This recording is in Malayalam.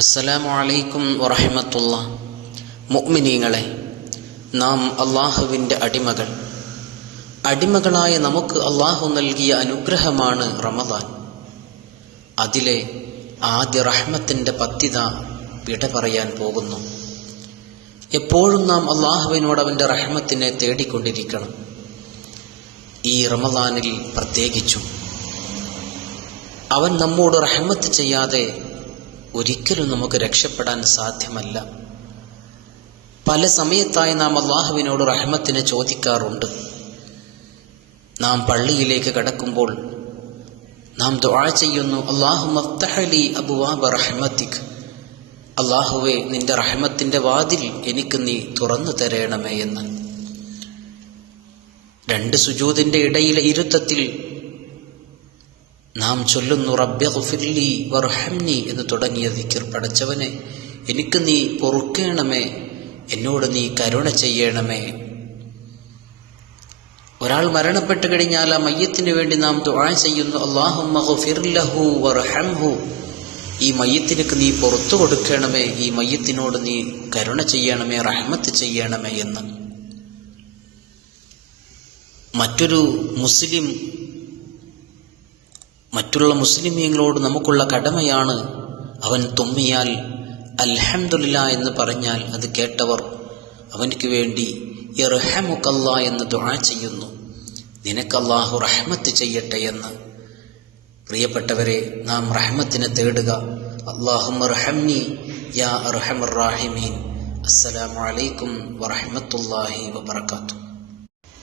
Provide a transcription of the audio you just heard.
അസ്സലാമു അലൈക്കും വറഹ്മത്തുള്ളാഹി. മുഅ്മിനീങ്ങളെ, നാം അള്ളാഹുവിൻ്റെ അടിമകളായ നമുക്ക് അള്ളാഹു നൽകിയ അനുഗ്രഹമാണ് റമദാൻ. അതിലെ ആദ്യ റഹ്മത്തിൻ്റെ പത്തിത വിട പറയാൻ പോകുന്നു. എപ്പോഴും നാം അള്ളാഹുവിനോട് അവൻ്റെ റഹ്മത്തിനെ തേടിക്കൊണ്ടിരിക്കണം. ഈ റമദാനിൽ പ്രത്യേകിച്ചും അവൻ നമ്മോട് റഹ്മത്ത് ചെയ്യാതെ ഒരിക്കലും നമുക്ക് രക്ഷപ്പെടാൻ സാധ്യമല്ല. പല സമയത്തായി നാം അള്ളാഹുവിനോട് റഹ്മത്തിനെ ചോദിക്കാറുണ്ട്. നാം പള്ളിയിലേക്ക് കടക്കുമ്പോൾ നാം ദുആ ചെയ്യുന്നു, അല്ലാഹുമ്മ ഫ്തഹ് ലി അബ്വാബ റഹ്മതിക്. അള്ളാഹുവേ, നിന്റെ റഹ്മത്തിൻ്റെ വാതിൽ എനിക്ക് നീ തുറന്നു തരണമേ എന്ന്. രണ്ട് സുജൂദിന്റെ ഇടയിലെ ഇരുത്തത്തിൽ നാം ചൊല്ലുന്നു, റബ്ബിഗ്ഫിർലി വർഹംനി എന്ന് തുടങ്ങിയ ദിക്ർ. പടച്ചവനെ, എനിക്ക് നീ പൊറുക്കേണമേ, എന്നോട് നീ കരുണ ചെയ്യണമേ. ഒരാൾ മരണപ്പെട്ടു കഴിഞ്ഞാൽ ആ മയ്യത്തിന് വേണ്ടി നാം ദുആ ചെയ്യുന്നു, അല്ലാഹുമ്മ ഗ്ഫിർ ലഹു വർഹംഹു. ഈ മയ്യത്തിനക്ക് നീ പുറത്തു കൊടുക്കണമേ, ഈ മയ്യത്തിനോട് നീ കരുണ ചെയ്യണമേ, റഹ്മത്ത് ചെയ്യണമേ എന്ന്. മറ്റുള്ള മുസ്ലിമീങ്ങളോട് നമുക്കുള്ള കടമയാണ്, അവൻ തുമ്മിയാൽ അൽഹംദുലില്ലാ എന്ന് പറഞ്ഞാൽ അത് കേട്ടവർ അവനക്ക് വേണ്ടി യർഹമുകല്ലാ എന്ന് ദുആ ചെയ്യുന്നു, നിനക്ക് അല്ലാഹു റഹ്മത്ത് ചെയ്യട്ടെ എന്ന്. പ്രിയപ്പെട്ടവരെ, നാം റഹ്മത്തിനെ തേടുക. അല്ലാഹുമ്മ ഇർഹംനി യാ അർഹമർ റാഹിമീൻ. അസ്സലാമു അലൈക്കും വറഹ്മത്തുള്ളാഹി വബറകാതുഹു.